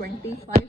125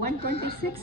126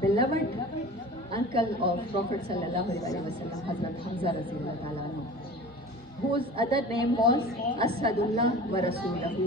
beloved uncle of Prophet sallallahu alaihi wasallam, Hazrat Hamza radhiyallahu ta'ala anhu, whose other name was Asadullah wa Rasuluhu,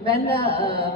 when the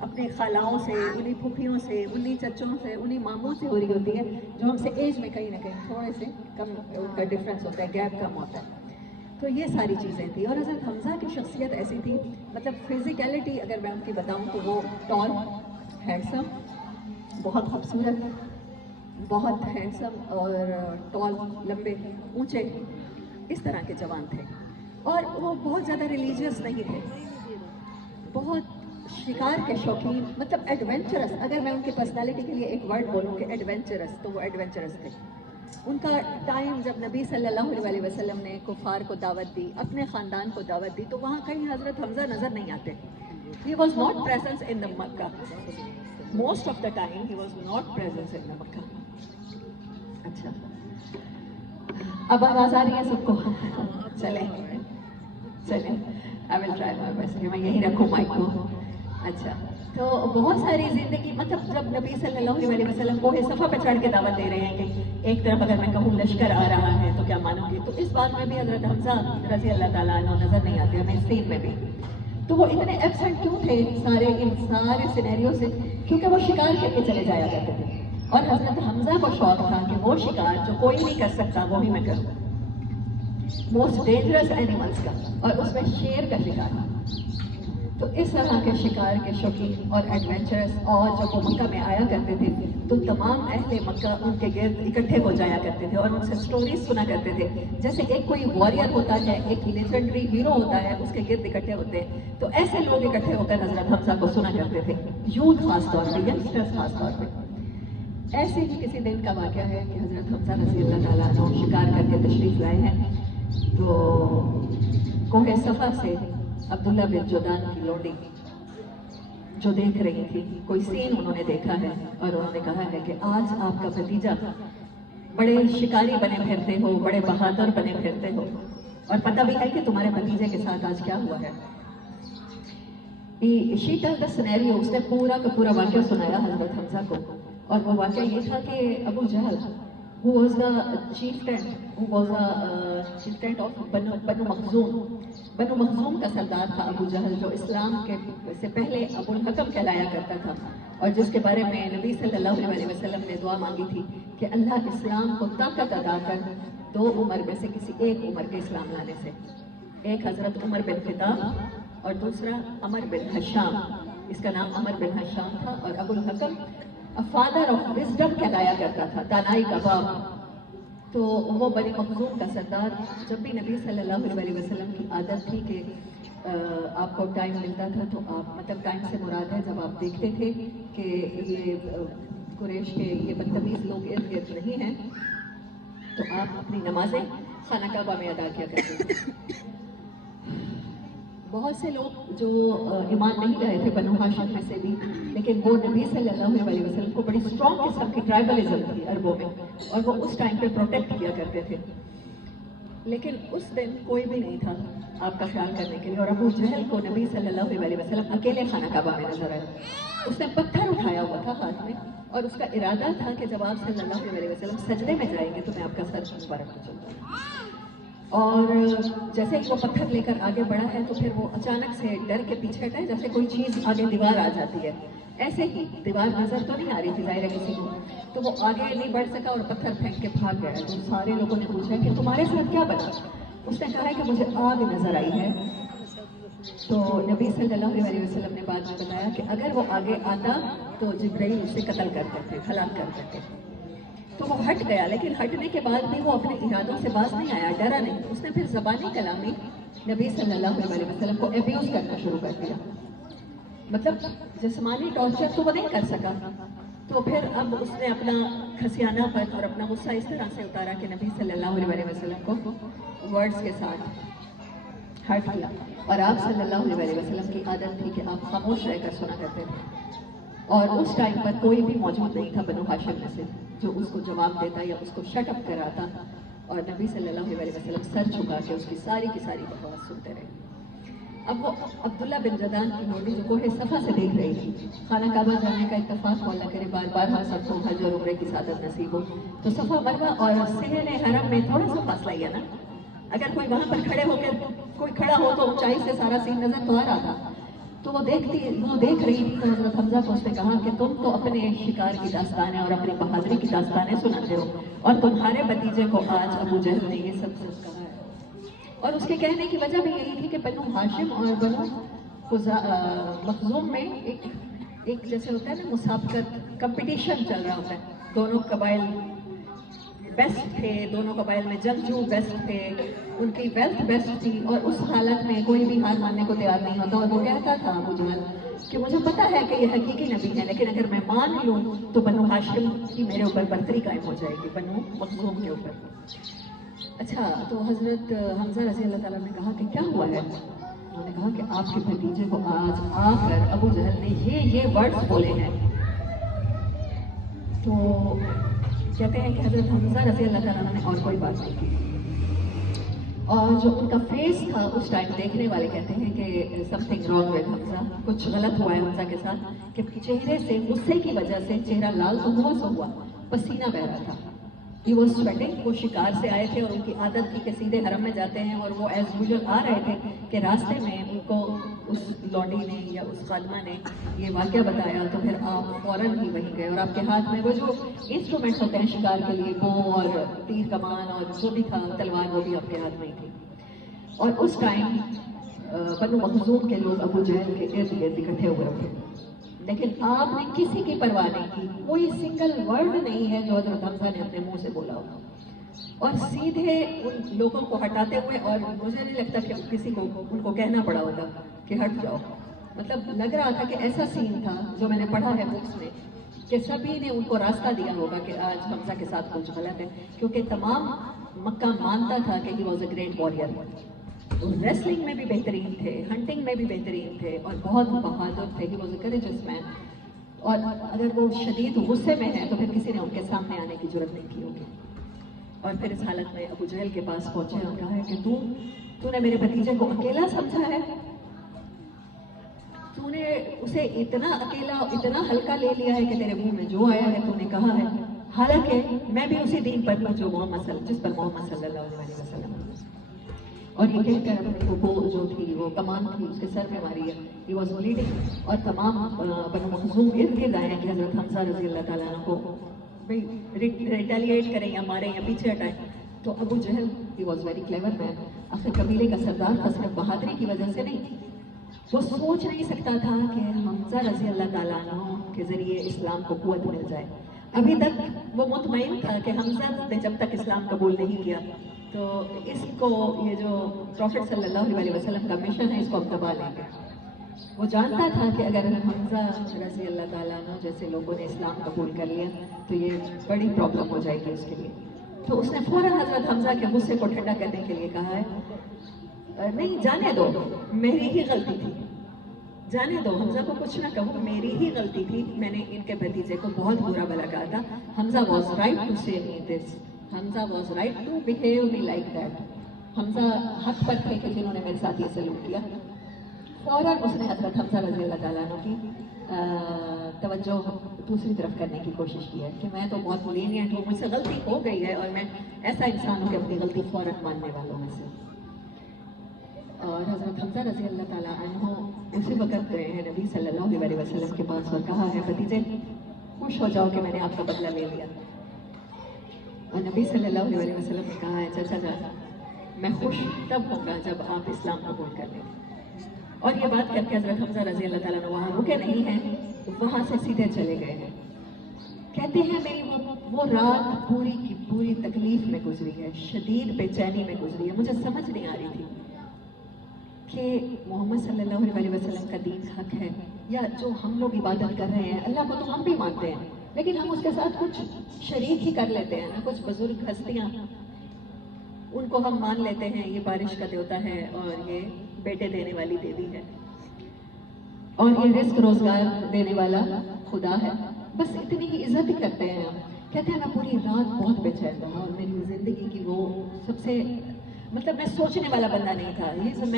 اپنے خالاؤں سے، انہیں پھوپھیوں سے، انہیں چچوں سے، انہیں ماموں سے ہو رہی ہوتی ہے، جو ہم سے ایج میں کہیں نہ کہیں تھوڑے سے کم ان کا ڈفرینس ہوتا ہے، گیپ کم ہوتا ہے. تو یہ ساری چیزیں تھیں. اور حضرت حمزہ کی شخصیت ایسی تھی، مطلب فزیکلٹی اگر میں ان کی بتاؤں تو وہ ٹال، ہینڈسم، بہت خوبصورت، بہت ہینڈسم اور ٹال، لمبے اونچے، اس طرح کے جوان تھے. اور وہ بہت زیادہ ریلیجیس نہیں تھے، بہت شکار کے شوقین، مطلب ایڈونچرس. اگر میں ان کی پرسنالٹی کے لیے ایک ورڈ بولوں کہ ایڈونچرس، تو وہ ایڈونچرس تھے. ان کا ٹائم جب نبی صلی اللہ علیہ وسلم نے کفار کو دعوت دی، اپنے خاندان کو دعوت دی، تو وہاں کہیں حضرت حمزہ نظر نہیں آتے. He was not present in the Makkah. Most of the time he was not present in the Makkah. اچھا، اب آواز آ رہی ہے سب کو؟ چلیں چلیں، I will try my best کہ میں یہی رکھوں مائک کو. اچھا، تو بہت ساری زندگی، مطلب جب نبی صلی اللہ علیہ وسلم کو صفا پہ چڑھ کے دعوت دے رہے ہیں کہ ایک طرف اگر میں کہوں لشکر آ رہا ہے تو کیا مانو گے، تو اس بات میں بھی حضرت حمزہ رضی اللہ تعالیٰ عنہ نظر نہیں آتے ہمیں سین میں بھی. تو وہ اتنے ایبسنٹ کیوں تھے ان سارے سینیریو سے؟ کیونکہ وہ شکار کر کے چلے جایا کرتے تھے. اور حضرت حمزہ کو شوق تھا کہ وہ شکار جو کوئی نہیں کر سکتا وہی میں کروں، موسٹ ڈینجرس اینیملس کا، اور اس میں شیر کا شکار. تو اس طرح کے شکار کے شوقین اور ایڈونچرس، اور جب وہ مکہ میں آیا کرتے تھے تو تمام اہل مکہ ان کے گرد اکٹھے ہو جایا کرتے تھے اور ان سے سٹوریز سنا کرتے تھے. جیسے ایک کوئی وارئر ہوتا ہے، ایک لیجنڈری ہیرو ہوتا ہے، اس کے گرد اکٹھے ہوتے ہیں، تو ایسے لوگ اکٹھے ہو کر حضرت حمزہ کو سنا کرتے تھے، یوتھ خاص طور پہ، ینگسٹرز خاص طور پہ. ایسے ہی کسی دن کا واقعہ ہے کہ حضرت حمزہ رضی اللہ تعالیٰ عنہ شکار کر کے تشریف لائے ہیں. تو کوہ صفا سے عبداللہ بن جدعان کی لوڈی جو دیکھ رہی تھی، کوئی سین انہوں نے دیکھا ہے اور انہوں نے کہا ہے کہ آج آپ کا بھتیجا بڑے شکاری بنے پھرتے ہو، بڑے بہادر بنے پھرتے ہو، اور پتہ بھی ہے کہ تمہارے بھتیجے کے ساتھ آج کیا ہوا ہے. شی ٹیل دا سینیریو، اس نے پورا کا پورا واقعہ سنایا حضرت حمزہ کو. اور وہ واقعہ یہ تھا کہ ابو جہل who was the chieftain of بنو مخزوم، بنو مخزوم کا سردار تھا ابو جہل، جو اسلام کے سے پہلے ابو الحکم کہلایا کرتا تھا، اور جس کے بارے میں نبی صلی اللہ علیہ وسلم نے دعا مانگی تھی کہ اللہ اسلام کو طاقت عطا کر 2 عمر میں سے کسی ایک عمر کے اسلام لانے سے. ایک حضرت عمر بن خطاب اور دوسرا عمر بن حشام. اس کا نام عمر بن حشام تھا، اور ابو الحکم فادر آف وزڈم کہلایا کرتا تھا، دانائی کا باپ. تو وہ بنی مخزوم کا سردار، جب بھی نبی صلی اللہ علیہ وسلم کی عادت تھی کہ آپ کو ٹائم ملتا تھا تو آپ، مطلب ٹائم سے مراد ہے جب آپ دیکھتے تھے کہ یہ قریش کے یہ بدتمیز لوگ ارد گرد نہیں ہیں، تو آپ اپنی نمازیں خانہ کعبہ میں ادا کیا کرتے تھے. بہت سے لوگ جو ایمان نہیں رہے تھے بنو ہاشم میں سے بھی، لیکن وہ نبی صلی اللہ علیہ وسلم کو بڑی اسٹرانگ قسم کی ٹرائبلزم تھی عربوں میں، اور وہ اس ٹائم پہ پروٹیکٹ کیا کرتے تھے. لیکن اس دن کوئی بھی نہیں تھا آپ کا خیال کرنے کے لیے، اور ابو جہل کو نبی صلی اللہ علیہ وسلم اکیلے خانہ کعبہ میں نظر آئے. اس نے پتھر اٹھایا ہوا تھا ہاتھ میں، اور اس کا ارادہ تھا کہ جب آپ صلی اللہ علیہ وسلم سجدے میں جائیں گے تو میں آپ کا سر مبارک کو چلتا ہوں. اور جیسے ہی وہ پتھر لے کر آگے بڑھا ہے تو پھر وہ اچانک سے ڈر کے پیچھے ہٹا ہے، جیسے کوئی چیز آگے دیوار آ جاتی ہے، ایسے ہی دیوار نظر تو نہیں آ رہی تھی ظاہر ہے کسی کو، تو وہ آگے نہیں بڑھ سکا اور پتھر پھینک کے بھاگ گیا. تو سارے لوگوں نے پوچھا کہ تمہارے ساتھ کیا بنا؟ اس نے کہا کہ مجھے آگ نظر آئی ہے. تو نبی صلی اللہ علیہ وسلم نے بعد میں بتایا کہ اگر وہ آگے آتا تو جبرائیل اسے قتل کر دیتے، ہلاک کر دیتے. تو وہ ہٹ گیا، لیکن ہٹنے کے بعد بھی وہ اپنے ارادوں سے باز نہیں آیا، ڈرا نہیں. اس نے پھر زبانی کلامی نبی صلی اللہ علیہ وسلم کو ابیوز کرنا شروع کر دیا. مطلب جسمانی ٹارچر تو وہ نہیں کر سکا، تو پھر اب اس نے اپنا کھسیانہ پر اور اپنا غصہ اس طرح سے اتارا کہ نبی صلی اللہ علیہ وسلم کو ورڈز کے ساتھ ہرٹ کیا. اور آپ صلی اللہ علیہ وسلم کی عادت تھی کہ آپ خاموش رہ کر سنا کرتے تھے، اور اس ٹائم پر کوئی بھی موجود نہیں تھا بنو ہاشم میں سے جو اس کو جواب دیتا یا اس کو شٹ اپ کراتا، اور نبی صلی اللہ علیہ وسلم سر جھکا کے اس کی ساری بکواس سنتے رہے. اب وہ عبداللہ بن جدعان کی لوڈی جو کوہ صفا سے دیکھ رہی تھی، خانہ کعبہ جانے کا اتفاق ہو، اللہ کرے بار بار ہم سب کو حج اور عمرے کی سعادت نصیب ہو. تو صفا مروہ اور صحن حرم میں تھوڑا سا فاصلہ ہی ہے نا، اگر کوئی وہاں پر کھڑے ہو کر کوئی کھڑا ہو تو اونچائی سے سارا سین نظر تو آ رہا تھا. تو وہ دیکھ رہی تھی تو حضرت حمزہ کو اس نے کہا کہ تم تو اپنے شکار کی داستانیں اور اپنی بہادری کی داستانیں سناتے ہو اور تمہارے بھتیجے کو آج ابو جہل نے یہ سب کہا ہے. اور اس کے کہنے کی وجہ بھی یہی تھی کہ بنو ہاشم اور بنو مخزوم میں ایک جیسے ہوتا ہے نا مسابقت کمپٹیشن چل رہا ہوتا ہے. دونوں قبائل بیسٹ تھے, دونوں قبائل میں جنگجو بیسٹ تھے, ان کی ویلتھ بیسٹ تھی, اور اس حالت میں کوئی بھی ہار ماننے کو تیار نہیں ہوتا. اور وہ کہتا تھا ابو جہل کہ مجھے پتا ہے کہ یہ حقیقی نبی ہے, لیکن اگر میں مان لوں تو بنو ہاشم کی میرے اوپر برتری قائم ہو جائے گی, بنو مخزوم کے اوپر. اچھا, تو حضرت حمزہ رضی اللہ تعالیٰ نے کہا کہ کیا ہوا ہے؟ انہوں نے کہا کہ آپ کے بھتیجے کو آج آ کر ابو جہل نے یہ ورڈز بولے ہیں. تو کہتے ہیں کہ حضرت حمزہ رضی اللہ تعالیٰ نے اور کوئی بات نہیں کی, اور جو ان کا فیس تھا اس ٹائم دیکھنے والے کہتے ہیں کہ سم تھنگ رانگ ود حمزہ, کچھ غلط ہوا ہے حمزہ کے ساتھ, کہ چہرے سے غصے کی وجہ سے چہرہ لال تو ہوا, پسینہ بہ رہا تھا. He was sweating. وہ شکار سے آئے تھے اور ان کی عادت تھی کہ سیدھے حرم میں جاتے ہیں, اور وہ ایز یوزول آ رہے تھے کہ راستے میں ان کو اس لوڈی نے یا اس خادمہ نے یہ واقعہ بتایا, تو پھر آپ فوراً ہی وہیں گئے, اور آپ کے ہاتھ میں وہ جو انسٹرومنٹس ہوتے ہیں شکار کے لیے, بو اور تیر کمان اور جو بھی تھا تلوار, وہ بھی آپ کے ہاتھ میں ہی تھی. اور اس ٹائم بنو مخزوم کے لوگ ابو جہل کے ارد گرد اکٹھے ہوئے تھے, لیکن آپ نے کسی کی پرواہ نہیں کی. کوئی سنگل ورڈ نہیں ہے جو حضرت حمزہ نے اپنے منہ سے بولا ہو, اور سیدھے ان لوگوں کو ہٹاتے ہوئے, اور مجھے نہیں لگتا کہ کسی کو ان کو کہنا پڑا ہوتا کہ ہٹ جاؤ. مطلب لگ رہا تھا کہ ایسا سین تھا جو میں نے پڑھا ہے بکس میں, کہ سبھی نے ان کو راستہ دیا ہوگا کہ آج حمزہ کے ساتھ کچھ غلط ہے, کیونکہ تمام مکہ مانتا تھا کہ he was a great warrior. Wrestling میں بھی بہترین تھے, ہنٹنگ میں بھی بہترین تھے, اور بہت بہادر تھے. ہی واز اے کریجس مین. اور اگر وہ شدید غصے میں ہے تو پھر کسی نے ان کے سامنے آنے کی جرت نہیں کی ہوگی. اور پھر اس حالت میں ابو جہل کے پاس پہنچے اور کہا ہے کہ تو نے میرے بھتیجے کو اکیلا سمجھا ہے, تو نے اسے اتنا اکیلا اتنا ہلکا لے لیا ہے کہ تیرے منہ میں جو آیا ہے تو نے کہا ہے, حالانکہ میں بھی اسی دین پر ہوں جو جس پر محمد صلی اللہ علیہ وسلم. اور یہ کہہ کر وہ جو تھی وہ کمان تھی اس کے سر میں ماری ہے, ہی واز بلیڈنگ. اور تمام بنو مخزوم ارد گرد آئے کہ حضرت حمزہ رضی اللہ تعالیٰ عنہ کو بھائی ریٹیلیٹ کریں یا ماریں یا پیچھے ہٹائیں. تو ابو جہل ہی واز ویری کلیور مین, آخر قبیلے کا سردار تھا, صرف بہادری کی وجہ سے نہیں. وہ سوچ نہیں سکتا تھا کہ حمزہ رضی اللہ تعالیٰ عنہ کے ذریعے اسلام کو قوت مل جائے. ابھی تک وہ مطمئن تھا کہ حمزہ نے جب تک اسلام قبول نہیں کیا تو اس کو یہ جو پروفٹ صلی اللہ علیہ وسلم کا مشن ہے اس کو ہم دبا لیں گے. وہ جانتا تھا کہ اگر حمزہ رضی اللہ تعالیٰ عنہ جیسے لوگوں نے اسلام قبول کر لیا تو یہ بڑی پرابلم ہو جائے گی اس کے لیے. تو اس نے فوراً حضرت حمزہ کے غصے کو ٹھنڈا کرنے کے لیے کہا ہے, نہیں جانے دو, میری ہی غلطی تھی, جانے دو, حمزہ کو کچھ نہ کہو, میری ہی غلطی تھی, میں نے ان کے بھتیجے کو بہت برا بھلا کہا تھا. حمزہ was right to say me this, Hamza was right to behave me like that. Hamza حق پر تھے کہ جنہوں نے میرے ساتھ یہ سلوک کیا. فوراً اس نے حضرت حمزہ رضی اللہ تعالیٰ عنہ کی توجہ دوسری طرف کرنے کی کوشش کی ہے کہ میں تو بہت لینینٹ ہوں, مجھ سے غلطی ہو گئی ہے, اور میں ایسا انسان ہوں کہ اپنی غلطی فوراً ماننے والوں میں سے. اور حضرت حمزہ رضی اللہ تعالیٰ عنہ اسی وقت گئے ہیں نبی صلی اللہ علیہ وسلم کے پاس اور کہا ہے, بھتیجے خوش ہو جاؤ کہ میں نے آپ کا بدلہ لے لیا. اور نبی صلی اللہ علیہ وسلم نے کہا ہے, چچا جان میں خوش تب ہوں گا جب آپ اسلام قبول کر لیں. اور یہ بات کر کے حضرت حمزہ رضی اللہ تعالیٰ عنہ وہاں رکے نہیں ہیں, وہاں سے سیدھے چلے گئے ہیں. کہتے ہیں میری وہ رات پوری کی پوری تکلیف میں گزری ہے, شدید بے چینی میں گزری ہے. مجھے سمجھ نہیں آ رہی تھی کہ محمد صلی اللہ علیہ وسلم کا دین حق ہے, یا جو ہم لوگ عبادت کر رہے ہیں اللہ کو تو ہم بھی مانتے ہیں, لیکن ہم اس کے ساتھ کچھ شریک ہی کر لیتے ہیں نا. کچھ بزرگ ہستیاں ان کو ہم مان لیتے ہیں, یہ بارش کا دیوتا ہے اور یہ بیٹے دینے والی دیوی ہے اور یہ رزق روزگار دینے والا خدا ہے, بس اتنی ہی عزت ہی کرتے ہیں. کہتے ہیں میں پوری رات بہت بے چین رہا, اور میری زندگی کی وہ سب سے مطلب میں سوچنے والا بندہ نہیں تھا. ہی از اے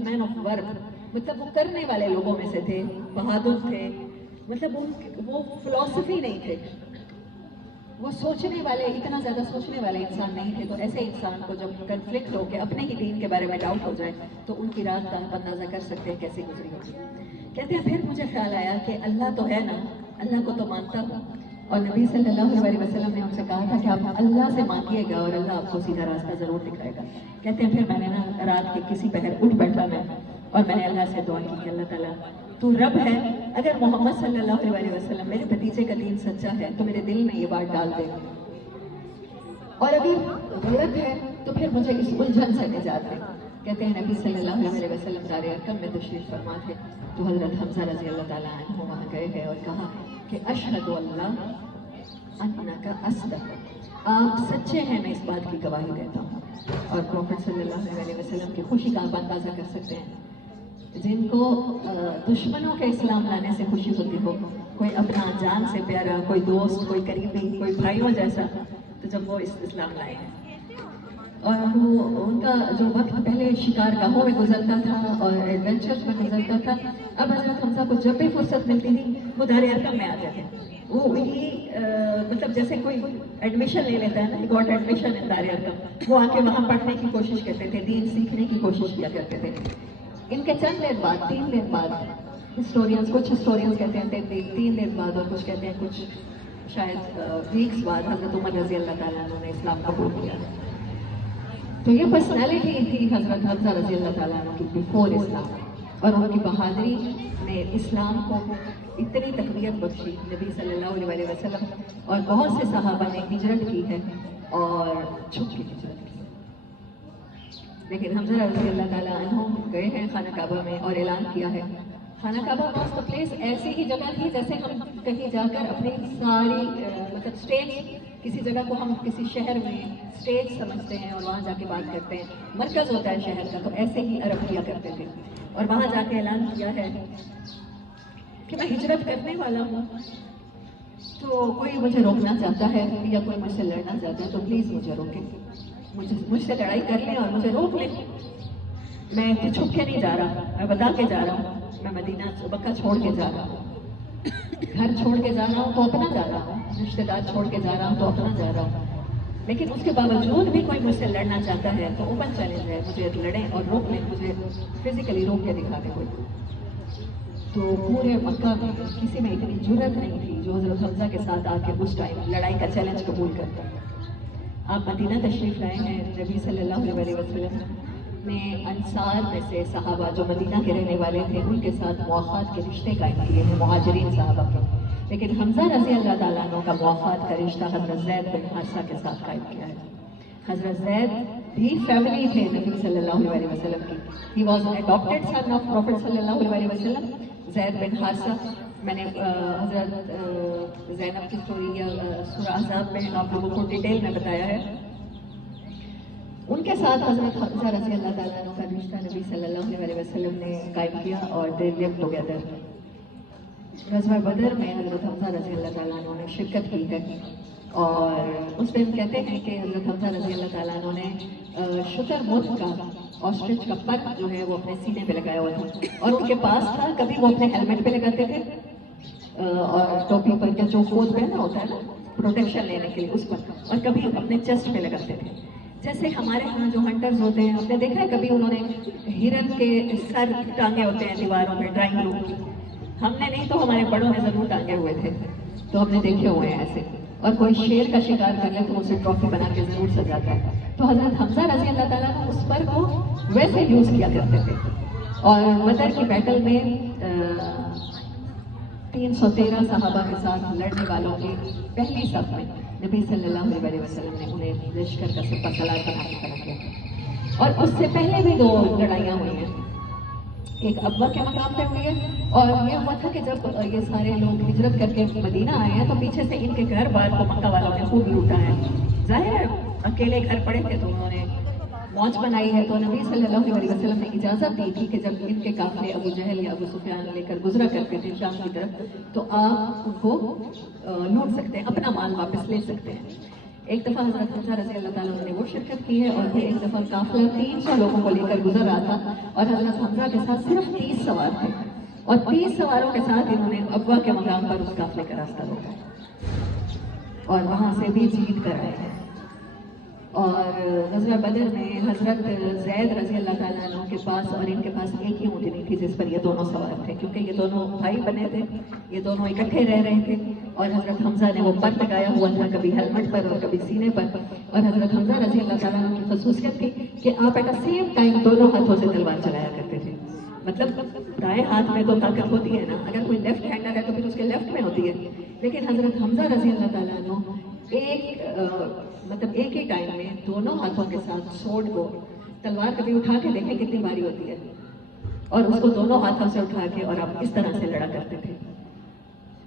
مین آف ورک, مطلب وہ کرنے والے لوگوں میں سے تھے, بہادر تھے, مطلب وہ فلسفی نہیں تھے, وہ سوچنے والے, اتنا زیادہ سوچنے والے انسان نہیں تھے. تو ایسے انسان کو جب کنفلکٹ ہو کے اپنے ہی دین کے بارے میں ڈاؤٹ ہو جائے تو ان کی رات کا آپ اندازہ کر سکتے ہیں کیسے گزری ہوگی. کہتے ہیں پھر مجھے خیال آیا کہ اللہ تو ہے نا, اللہ کو تو مانتا ہوں, اور نبی صلی اللہ علیہ وسلم نے ان سے کہا تھا کہ آپ اللہ سے مانگیے گا اور اللہ آپ کو سیدھا راستہ ضرور دکھائے گا. کہتے ہیں پھر میں نے نا رات کے کسی پہر اٹھ بیٹھا میں, اور میں نے اللہ سے دعا کی کہ اللہ تعالیٰ تو رب ہے, اگر محمد صلی اللہ علیہ وسلم میرے بھتیجے کا دین سچا ہے تو میرے دل میں یہ بات ڈال دے, اور اگر غلط ہے تو پھر مجھے اس الجھن سے نجات دے. کہتے ہیں نبی صلی اللہ علیہ وسلم دار ارقم میں تشریف فرما تھے تو حضرت حمزہ رضی اللہ تعالیٰ عنہ وہاں گئے ہیں اور کہا کہ اشہد اللہ انک اصدق, آپ سچے ہیں, میں اس بات کی گواہی دیتا ہوں. اور پروفٹ صلی اللہ علیہ وسلم کی خوشی کا آپ اندازہ کر سکتے ہیں, جن کو دشمنوں کے اسلام لانے سے خوشی ہوتی ہو, کوئی اپنا جان سے پیارا, کوئی دوست, کوئی قریبی, کوئی بھائیوں جیسا, تو جب وہ اسلام لائے ہیں. اور وہ ان کا جو وقت پہلے شکار گاہوں میں گزرتا تھا اور ایڈونچرز میں گزرتا تھا, اب حضرت حمزہ کو جب بھی فرصت ملتی تھی وہ دار ارقم میں آتے تھے. وہ یہ مطلب جیسے کوئی ایڈمیشن لے لیتا ہے نا, گاٹ ایڈمیشن ان دار ارقم, وہ آ کے وہاں پڑھنے کی کوشش کرتے تھے, دین سیکھنے کی کوشش کیا کرتے تھے. ان کے چند دن بعد, 3 دن بعد, کچھ ہسٹورینز کہتے ہیں 3 دن بعد اور کچھ کہتے ہیں کچھ شاید ویکس بعد حضرت عمر رضی اللہ تعالیٰ عنہ نے اسلام قبول کیا. تو یہ پرسنالٹی تھی حضرت حمزہ رضی اللہ تعالیٰ عنہ کی بیفور اسلام, اور ان کی بہادری نے اسلام کو اتنی تقویت بخشی. نبی صلی اللہ علیہ وسلم اور بہت سے صحابہ نے ہجرت کی ہے اور چھپ کے ہجرت کی, لیکن حمزہ رضی اللہ تعالیٰ عنہ گئے ہیں خانہ کعبہ میں اور اعلان کیا ہے. خانہ کعبہ واز دا پلیس ایسی ہی جگہ تھی جیسے ہم کہیں جا کر اپنی ساری مطلب اسٹیج, کسی جگہ کو ہم کسی شہر میں اسٹیج سمجھتے ہیں اور وہاں جا کے بات کرتے ہیں, مرکز ہوتا ہے شہر کا, تو ایسے ہی عرب کیا کرتے تھے. اور وہاں جا کے اعلان کیا ہے کہ میں ہجرت کرنے والا ہوں, تو کوئی مجھے روکنا چاہتا ہے یا کوئی مجھ سے لڑنا چاہتا ہے تو پلیز مجھے روکے, مجھ سے لڑائی کر لیں اور مجھے روک لیں. میں چھپ کے نہیں جا رہا, میں بتا کے جا رہا ہوں, میں مدینہ مکہ چھوڑ کے جا رہا ہوں, گھر چھوڑ کے جا رہا ہوں تو اپنا جا رہا ہوں, رشتے دار چھوڑ کے جا رہا ہوں تو اپنا جا رہا ہوں. لیکن اس کے باوجود بھی کوئی مجھ سے لڑنا چاہتا ہے تو اوپن چیلنج ہے, مجھے لڑیں اور روک لیں, مجھے فزیکلی روک کے دکھا دیں کوئی. تو پورے مکہ میں کسی میں اتنی جرت نہیں تھی جو حضرت حمزہ کے ساتھ آ کے اس ٹائم لڑائی کا چیلنج قبول کرتا. آپ مدینہ تشریف لائے ہیں, نبی صلی اللہ علیہ وسلم نے انصار میں سے صحابہ جو مدینہ کے رہنے والے تھے ان کے ساتھ مواخات کے رشتے قائم کیے ہیں, مہاجرین صحابہ کے. لیکن حمزہ رضی اللہ تعالیٰ عنہ کا مواخات کا رشتہ حضرت زید بن حارثہ کے ساتھ قائم کیا ہے. حضرت زید بھی فیملی تھے نبی صلی اللہ علیہ وسلم کی. He was adopted son of prophet صلی اللہ علیہ وسلم, زید بن حارثہ. میں نے حضرت زینب کی اسٹوری یا سورہ احزاب میں آپ لوگوں کو ڈیٹیل میں بتایا ہے. ان کے ساتھ حضرت حمزہ رضی اللہ تعالیٰ عنہ کا رشتہ نبی صلی اللہ علیہ وسلم نے قائم کیا اور دے لیو ٹوگیدر. غزوہ بدر میں حضرت حمزہ رضی اللہ تعالیٰ عنہ نے شرکت کی ہے, اور اس دن کہتے ہیں کہ حضرت حمزہ رضی اللہ تعالیٰ عنہ نے شتر مرغ کا, آسٹرچ کا پر جو ہے وہ اپنے سینے پہ لگایا ہوا تھا, اور ان کے پاس تھا. کبھی وہ اپنے ہیلمٹ پہ لگاتے تھے اور ٹوپی پر کے جو کوٹ پہنا ہوتا ہے نا پروٹیکشن لینے کے لیے اس پر, اور کبھی اپنے چیسٹ پہ لگاتے تھے. جیسے ہمارے ہاں جو ہنٹرز ہوتے ہیں, ہم نے دیکھا ہے کبھی انہوں نے ہرن کے سر ٹانگے ہوتے ہیں دیواروں میں ڈرائنگ روم کی, ہم نے نہیں تو ہمارے بڑوں نے ضرور ٹانگے ہوئے تھے, تو ہم نے دیکھے ہوئے ہیں ایسے. اور کوئی شیر کا شکار کر لے تو اسے ٹرافی بنا کے ضرور سجاتا ہے. تو حضرت حمزہ رضی اللہ تعالیٰ نے اس پر کو ویسے یوز کیا کرتے تھے. اور بدر کی بیٹل میں 313 صحابہ کے ساتھ لڑنے والوں کی پہلی صف میں نبی صلی اللہ علیہ وسلم نے انہیں لشکر کا سپہ سالار بنا کے کھڑا کیا. اور اس سے پہلے بھی 2 لڑائیاں ہوئی ہیں, ایک ابوا کے مقام پہ ہوئی ہے, اور یہ ہوا تھا کہ جب یہ سارے لوگ ہجرت کر کے مدینہ آئے ہیں تو پیچھے سے ان کے گھر بار کو مکہ والوں نے خوب لوٹا ہے. ظاہر ہے اکیلے گھر پڑے تھے تو انہوں نے موج بنائی ہے. تو نبی صلی اللہ علیہ وسلم نے اجازت دی تھی کہ جب ان کے قافلے ابو جہل یا ابو سفیان لے کر گزرا کرتے تھے شام کی طرف, تو آپ ان کو لوٹ سکتے ہیں, اپنا مال واپس لے سکتے ہیں. ایک دفعہ حضرت حمزہ رضی اللہ تعالیٰ عنہ نے وہ شرکت کی ہے, اور پھر ایک دفعہ قافلہ 300 لوگوں کو لے کر گزر رہا تھا, اور حضرت حمزہ کے ساتھ صرف 30 سوار تھے, اور 30 سواروں کے ساتھ انہوں نے ابوا کے مقام پر اس قافلے کا راستہ روکا. اور وہاں سے بھی جیت کر آئے ہیں. اور غزوہ بدر میں حضرت زید رضی اللہ تعالیٰ عنہ کے پاس اور ان کے پاس ایک ہی اونٹنی تھی جس پر یہ دونوں سوار تھے، کیونکہ یہ دونوں بھائی بنے تھے، یہ دونوں اکٹھے رہ رہے تھے. اور حضرت حمزہ نے وہ پر لگایا ہوا تھا، کبھی ہیلمٹ پر اور کبھی سینے پر. اور حضرت حمزہ رضی اللہ تعالیٰ عنہ کی خصوصیت تھی کہ آپ ایٹ سیم ٹائم دونوں ہاتھوں سے تلوار چلایا کرتے تھے. مطلب دائیں ہاتھ میں تو طاقت ہوتی ہے نا، اگر کوئی لیفٹ ہینڈر ہے تو پھر اس کے لیفٹ میں ہوتی ہے، لیکن حضرت حمزہ رضی اللہ تعالیٰ عنہ ایک ہی ٹائم میں دونوں ہاتھوں کے ساتھ سوڈ کو، تلوار کبھی اٹھا کے دیکھیں کتنی بھاری ہوتی ہے، اور اس کو دونوں ہاتھوں سے اٹھا کے اور آپ اس طرح سے لڑا کرتے تھے.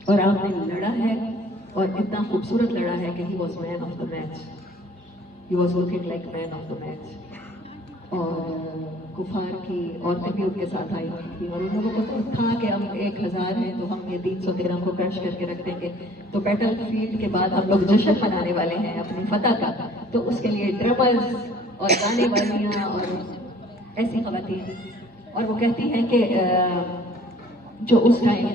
اور آپ نے لڑا ہے اور اتنا خوبصورت لڑا ہے کہ he was man of the match, he was looking like man of the match. اور کفار کی عورتیں بھی ان کے ساتھ آئی ہوئی تھیں، اور ان لوگوں کو تو تھا کہ ہم 1000 ہیں تو ہم یہ 300 درہم کو کرش کر کے رکھ دیں گے، تو بیٹل فیلڈ کے بعد ہم لوگ جشن منانے والے ہیں اپنی فتح کا، تو اس کے لیے ڈرمرز اور گانے والیاں اور ایسی خواتین. اور وہ کہتی ہیں کہ جو اس ٹائم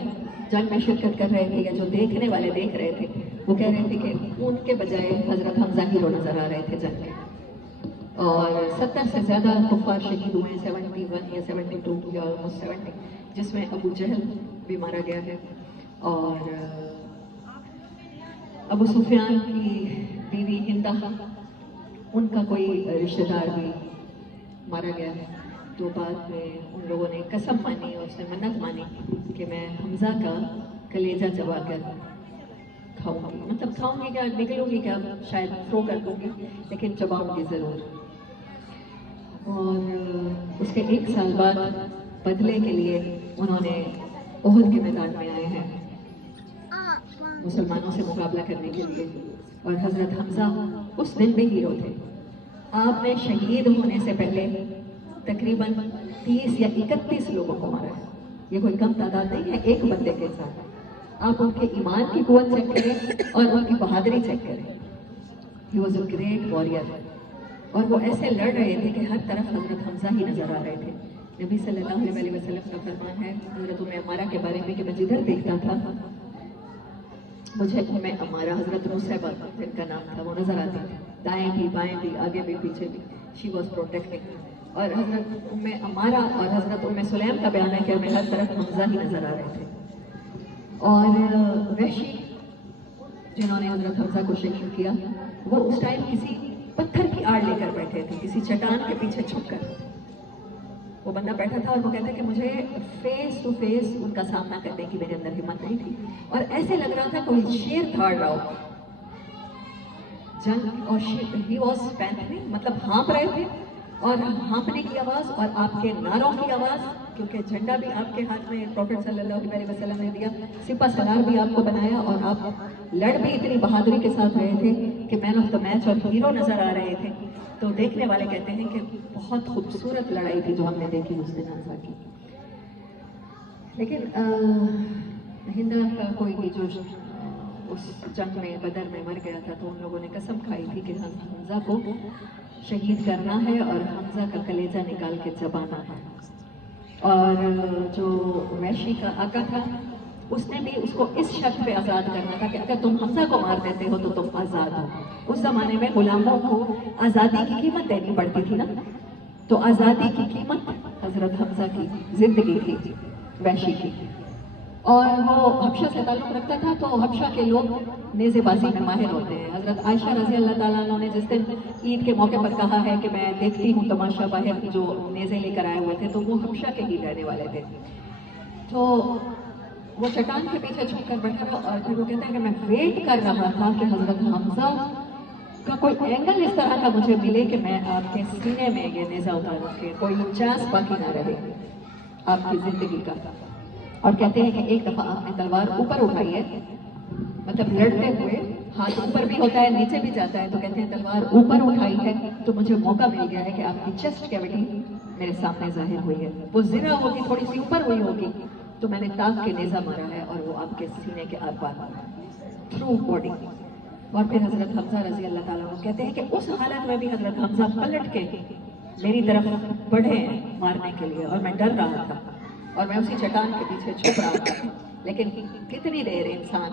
جنگ میں شرکت کر رہے تھے یا جو دیکھنے والے دیکھ رہے تھے، وہ کہہ رہے تھے کہ ان کے بجائے حضرت حمزہ ہیرو نظر آ رہے تھے جنگ کے. اور 70 سے زیادہ کفار شہید ہوئے، 71 یا 72 یا آلموسٹ 70، جس میں ابو جہل بھی مارا گیا ہے، اور ابو سفیان کی بیوی ہندہ، ان کا کوئی رشتہ دار بھی مارا گیا ہے. تو بعد میں ان لوگوں نے قسم مانی اور اس نے منت مانی کہ میں حمزہ کا کلیجہ چبا کر کھاؤں گی، مطلب کھاؤں گی کیا، نکلوں گی کیا، شاید تھرو کر دوں گی لیکن چباؤں گی ضرور. اور اس کے 1 سال بعد بدلے کے لیے انہوں نے احد کے میدان میں آئے ہیں مسلمانوں سے مقابلہ کرنے کے لیے. اور حضرت حمزہ اس دن بھی ہیرو تھے. آپ نے شہید ہونے سے پہلے تقریباً 30 یا 31 لوگوں کو مارا ہے. یہ کوئی کم تعداد نہیں ہے ایک بندے کے ساتھ. آپ ان کے ایمان کی قوت چیک کریں اور ان کی بہادری چیک کریں. He was a great warrior. اور وہ ایسے لڑ رہے تھے کہ ہر طرف حضرت حمزہ ہی نظر آ رہے تھے. نبی صلی اللہ علیہ وسلم کا فرمان ہے حضرت ام عمارہ کے بارے میں کہ میں جدھر دیکھتا تھا مجھے ام عمارہ، حضرت نصیبہ جن کا نام تھا، وہ نظر آتی تھی، دائیں بھی بائیں بھی آگے بھی پیچھے بھی. She was protecting. اور حضرت ام عمارہ اور حضرت ام سلیم کا بیان ہے کہ ہمیں ہر طرف حمزہ ہی نظر آ رہے تھے. اور وحشی جنہوں نے حضرت حمزہ کو شہید کیا، وہ اس ٹائم کسی پتھر کی آڑ لے کر بیٹھے تھے، کسی چٹان کے پیچھے چھپ کر. وہ بندہ بیٹھا تھا اور وہ کہتا ہے کہ مجھے فیس ٹو فیس ان کا سامنا کرنے کی میرے اندر ہمت نہیں تھی، اور ایسے لگ رہا تھا کوئی شیر دھاڑ رہا ہو جنگ. اور ہی واز پینٹنگ، مطلب ہانپ رہے تھے، اور ہانپنے کی آواز اور آپ کے نعروں کی آواز، کیونکہ جھنڈا بھی آپ کے ہاتھ میں پروفیٹ صلی اللہ علیہ وسلم نے دیا، سپہ سالار بھی آپ کو بنایا، اور آپ لڑ بھی اتنی بہادری کے ساتھ رہے تھے کہ مین آف دا میچ اور ہیرو نظر آ رہے تھے. تو دیکھنے والے کہتے ہیں کہ بہت خوبصورت لڑائی تھی جو ہم نے دیکھی اس دن حمزہ کی. لیکن ہندہ کا کوئی بھی جو اس جنگ میں بدر میں مر گیا تھا، تو ان لوگوں نے قسم کھائی تھی کہ حمزہ کو شہید کرنا ہے اور حمزہ کا کلیجہ نکال کے چبانا ہے. اور جو وحشی کا آقا تھا اس نے بھی اس کو اس شرط پہ آزاد کرنا تھا کہ اگر تم حمزہ کو مار دیتے ہو تو تم آزاد ہو. اس زمانے میں غلاموں کو آزادی کی قیمت دینی پڑتی تھی نا، تو آزادی کی قیمت حضرت حمزہ کی زندگی تھی وحشی کی. اور وہ حبشہ سے تعلق رکھتا تھا، تو حبشہ کے لوگ نیزے بازی میں ماہر ہوتے ہیں. حضرت عائشہ رضی اللہ تعالیٰ عنہ نے جس دن عید کے موقع پر کہا ہے کہ میں دیکھتی ہوں تماشا باہر جو نیزے لے کر آئے ہوئے تھے، تو وہ حبشہ کے ہی رہنے والے تھے. تو وہ چٹان کے پیچھے چھپ کر بیٹھا رہا، اور پھر وہ کہتے ہیں کہ میں ویٹ کر رہا تھا کہ حضرت حمزہ کا کوئی اینگل اس طرح کا مجھے ملے کہ میں آپ کے سینے میں یہ نیزہ اتاروں کہ کوئی چانس باقی نہ رہے آپ کی زندگی کا. اور کہتے ہیں کہ ایک دفعہ آپ نے تلوار اوپر اٹھائی ہے، مطلب لڑتے ہوئے ہاتھ اوپر بھی ہوتا ہے نیچے بھی جاتا ہے، تو کہتے ہیں تلوار اوپر اٹھائی ہے تو مجھے موقع مل گیا ہے کہ آپ کی چیسٹ کیوٹی میرے سامنے ظاہر ہوئی ہے. وہ زرہ ہوگی تھوڑی سی اوپر ہوئی ہوگی تو میں نے تاک کے نیزہ مارا ہے، اور وہ آپ کے سینے کے آر پار تھرو باڈی. اور پھر حضرت حمزہ رضی اللہ تعالیٰ عنہ کہتے ہیں کہ اس حالت میں بھی حضرت حمزہ پلٹ کے میری طرف بڑھے مارنے کے لیے، اور میں ڈر رہا تھا اور میں اسی چٹان کے پیچھے چھپ رہا تھا. لیکن کتنی دیر انسان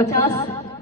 50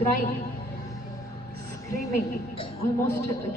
crying, screaming, almost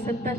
70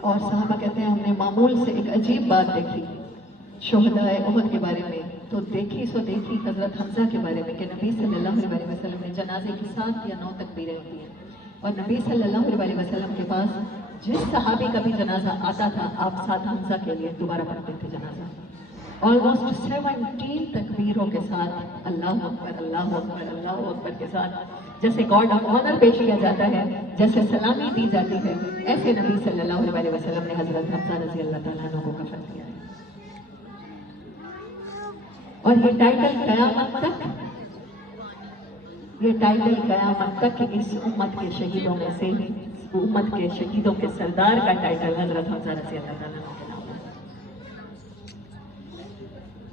اور صحابہ کہتے ہیں ہم نے معمول سے ایک عجیب بات دیکھی شہدائے احد کے بارے میں، تو دیکھی سو دیکھی حضرت حمزہ کے بارے میں کہ نبی صلی اللہ علیہ وسلم نے جنازے کی 7 یا 9 تکبیریں ہوتی ہیں، اور نبی صلی اللہ علیہ وسلم کے پاس جس صحابی کا بھی جنازہ آتا تھا آپ ساتھ حمزہ کے لیے دوبارہ پڑھتے تھے جنازہ، آلموسٹ 17 تکبیروں کے ساتھ، اللہ اکبر اللہ اکبر اللہ اکبر کے ساتھ، جیسے گاڈ آف آنر پیش کیا جاتا ہے، جیسے سلامی دی جاتی ہے، ایسے نبی صلی اللہ علیہ وسلم نے حضرت حمزہ رضی اللہ تعالیٰ عنہ کو کفن کیا ہے۔ اور یہ ٹائٹل قیامت تک اس امت کے شہیدوں میں سے، امت کے شہیدوں کے سردار کا ٹائٹل حضرت حمزہ رضی اللہ تعالیٰ عنہ کے نام ہے۔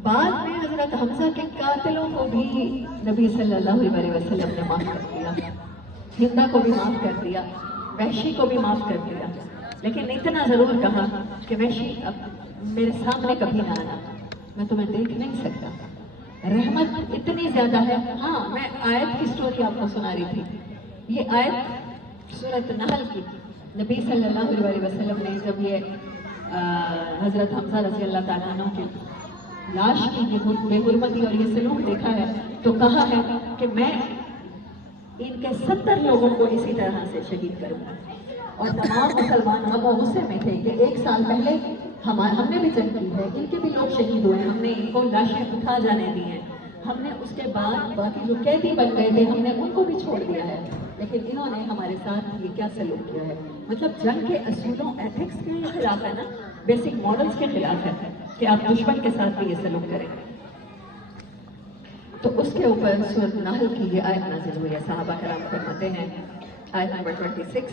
بعد میں حضرت حمزہ کے قاتلوں کو بھی نبی صلی اللہ علیہ وسلم نے معاف کر دیا، ہندا کو بھی معاف کر دیا، وحشی کو بھی معاف کر دیا، لیکن اتنا ضرور کہا کہ وحشی اب میرے سامنے کبھی نہ آنا، میں تمہیں دیکھ نہیں سکتا، رحمت اتنی زیادہ ہے۔ ہاں میں آیت کی سٹوری آپ کو سنا رہی تھی، یہ آیت سورۃ نحل کی، نبی صلی اللہ علیہ وسلم نے جب یہ حضرت حمزہ رضی اللہ تعالیٰ عنہ کی لاش کی بے حرمتی اور یہ سلوک دیکھا ہے تو کہا ہے کہ میں ان کے 70 لوگوں کو اسی طرح سے شہید کروں گا، اور تمام مسلمان غم و غصے میں تھے کہ 1 سال پہلے ہم نے بھی جنگ کی ہے، ان کے بھی لوگ شہید ہوئے ہیں، ہم نے ان کو لاشیں اٹھا جانے دی ہیں، ہم نے اس کے بعد باقی جو قیدی بن گئے تھے ہم نے ان کو بھی چھوڑ دیا ہے، لیکن انہوں نے ہمارے ساتھ یہ کیا سلوک کیا ہے۔ مطلب جنگ کے اصولوں ایتھکس کے خلاف ہے نا، بیسک ماڈلز کے خلاف ہے کہ آپ دشمن کے ساتھ بھی یہ سلوک کریں۔ تو اس کے اوپر سورۃ نحل کی یہ آیت نازل ہوئی ہے، صحابہ کرام فرماتے ہیں آیت نمبر 26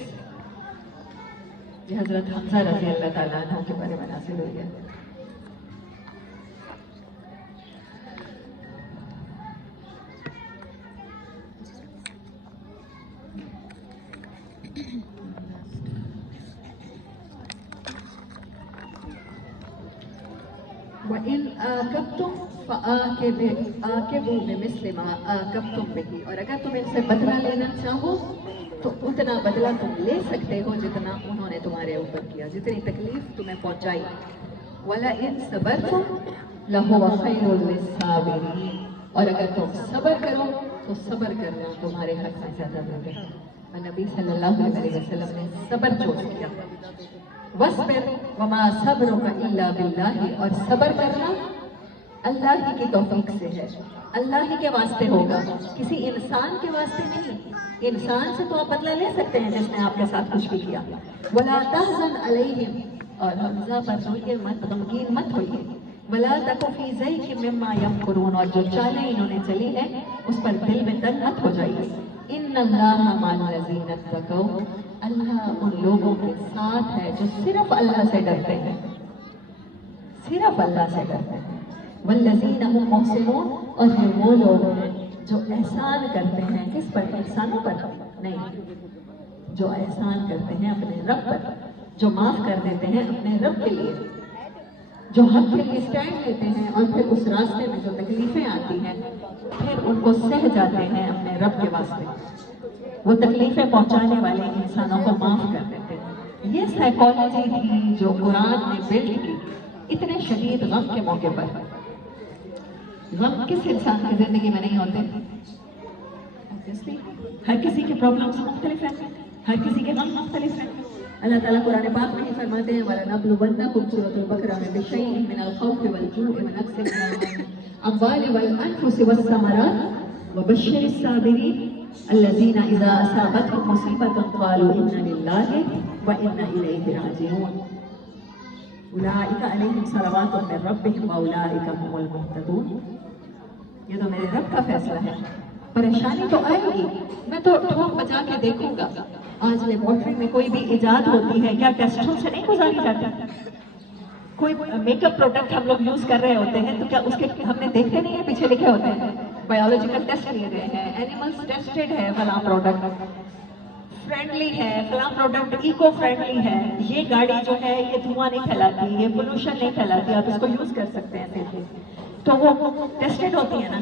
یہ حضرت حمزہ رضی اللہ تعالیٰ عنہ کے بارے میں نازل ہوئی ہے۔ وَإِنْ عَاقَبْتُمْ فَعَاقِبُوا بِمِثْلِ مَا عَاقَبْتُمْ بِهِ، اور اگر تم ان سے بدلہ لینا چاہو تو اتنا بدلہ تم لے سکتے ہو جتنا انہوں نے تمہارے اوپر کیا، جتنی تکلیف تمہیں پہنچائی۔ وَلَئِنْ صَبَرْتُمْ لَهُوَ خَيْرٌ لِلصَّابِرِينَ، اور اگر تم صبر کرو تو صبر کرنا تمہارے حق میں زیادہ بہتر ہے۔ اور نبی صلی اللہ علیہ وسلم نے صبر چوز کیا، وَاصْبِرْ وَمَا صَبْرُكَ إِلَّا بِاللَّهِ، اور صبر کرنا اللہ ہی کی توفیق سے ہے، اللہ ہی کے واسطے ہوگا، کسی انسان کے واسطے نہیں۔ انسان سے تو آپ بدلہ لے سکتے ہیں جس نے آپ کے ساتھ کچھ بھی کیا۔ وَلَا تَحْزَنْ عَلَيْهِمْ، اور حمزہ پر روئیے مت، غمگین مت ہوئیے۔ وَلَا تَكُ فِي ضَيْقٍ مِّمَّا يَمْكُرُونَ، اور جو چالیں انہوں نے چلی ہیں اس پر دل میں تنگ مت ہو جائیے۔ إِنَّ اللَّهَ مَعَ الَّذِينَ اتَّقَوْا، اللہ ان لوگوں کے ساتھ ہے جو صرف اللہ سے ڈرتے ہیں، صرف اللہ سے ڈرتے ہیں۔ وَالَّذِينَ هُمْ مُحْسِنُونَ، اور یہ وہ لوگ ہیں جو احسان کرتے ہیں، کس پر؟ انسانوں پر نہیں، جو احسان کرتے ہیں اپنے رب پر، جو معاف کر دیتے ہیں اپنے رب کے لیے، جو حق کے لیے اسٹینڈ لیتے ہیں اور پھر اس راستے میں جو تکلیفیں آتی ہیں پھر ان کو سہ جاتے ہیں اپنے رب کے واسطے، وہ تکلیفیں پہنچانے والے انسانوں کو معاف کر دیتے ہیں۔ یہ سائیکالوجی تھی جو قرآن نے بلڈ کی اتنے شدید غم کے موقع پر۔ غم کس انسان کی زندگی میں نہیں ہوتے؟ ہر کسی کے پرابلمز مختلف ہیں، ہر کسی کے غم مختلف ہیں۔ اللہ تعالیٰ قرآن پاک میں ہی فرماتے ہیں وَلَنَبْلُوَنَّكُمْ سورۃ البقرہ میں بِشَيْءٍ مِّنَ الْخَوْفِ وَالْجُوعِ وَنَقْصٍ مِّنَ الْأَمْوَالِ وَالْأَنفُسِ وَالثَّمَرَاتِ وَبَشِّرِ الصَّابِرِينَ الَّذِينَ إِذَا أَصَابَتْهُمْ مُصِيبَةٌ قَالُوا إِنَّا لِلَّهِ وَإِنَّا إِلَيْهِ رَاجِعُونَ أُولَٰئِكَ عَلَيْهِمْ صَلَوَاتٌ مِّن رَّبِّهِمْ وَأُولَٰئِكَ هُمُ الْمُهْتَدُونَ۔ یہ تو میرے رب کا فیصلہ ہے، پریشانی تو آئے گی، میں تو ٹھوک بجا کے دیکھوں گا۔ آج لیبارٹری میں کوئی بھی ایجاد ہوتی ہے کیا ٹیسٹوں سے نہیں گزاری جاتی؟ کوئی میک اپ پروڈکٹ ہم لوگ یوز کر رہے ہوتے ہیں تو کیا اس کے ہم نے دیکھتے نہیں ہیں پیچھے لکھے ہوتے ہیں بایولوجیکل ٹیسٹ لیے گئے ہیں، اینیملز ٹیسٹڈ ہے، فلاں پروڈکٹ فرینڈلی ہے، فلاں پروڈکٹ ایکو فرینڈلی ہے، یہ گاڑی جو ہے یہ دھواں نہیں پھیلاتی، یہ پولوشن نہیں پھیلاتی، آپ اس کو یوز کر سکتے ہیں۔ تو وہ ٹیسٹڈ ہوتی ہے نا،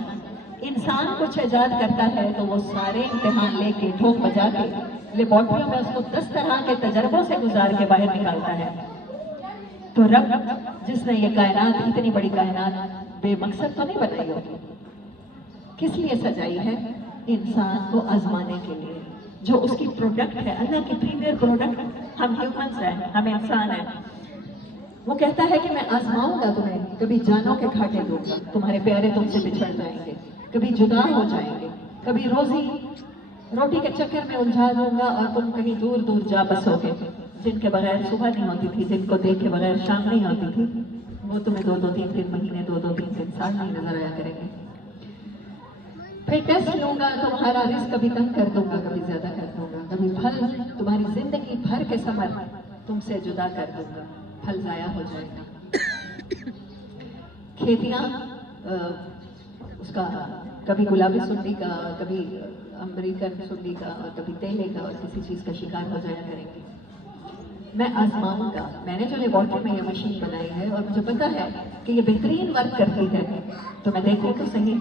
انسان کچھ ایجاد کرتا ہے تو وہ سارے امتحان لے کے ٹھوک بجا کے لیبارٹریوں میں اس کو 10 طرح کے تجربوں سے گزار کے باہر نکالتا ہے. تو رب جس نے یہ کائنات، اتنی بڑی کائنات بے مقصد تو نہیں بنائی ہوگی. کس لیے سجائی ہے؟ انسان کو آزمانے کے لیے. جو اس کی پروڈکٹ ہے، اللہ کی پریمیئر پروڈکٹ ہم ہیومنز ہیں، ہم انسان ہیں. وہ کہتا ہے کہ میں آزماؤں گا تمہیں، کبھی جانوں کے گھاٹے دوں گا، تمہارے پیارے تم سے بچھڑ جائیں گے، کبھی جدا ہو جائیں گے، کبھی روٹی کے چکر میں الجھا دوں گا اور تم کہیں دور دور جا بسو گے. جن کے بغیر صبح نہیں ہوتی تھی، جن کو دیکھ کے بغیر شام نہیں ہوتی تھی، وہ تمہیں 2-3 مہینے 2-3 سال نہیں نظر آیا کریں گے. پھر ٹیسٹ لوں گا، تمہارا رزق کبھی کم کر دوں گا، کبھی زیادہ کر دوں گا، کبھی پھل تمہاری زندگی بھر کے ثمر تم سے جدا کر دوں گا، پھل ضائع ہو جائے گا. کھیتیاں اس کا کبھی گلابی سنڈی کا، کبھی امریکن سنڈی کا، اور کبھی تیلے کا، اور کسی چیز کا شکار ہو جایا کریں گے. میں آزماؤں گا. میں نے جو لیبارٹری میں یہ مشین بنائی ہے اور مجھے پتا ہے کہ یہ بہترین ورک کرتی ہے، تو میں دیکھوں تو صحیح.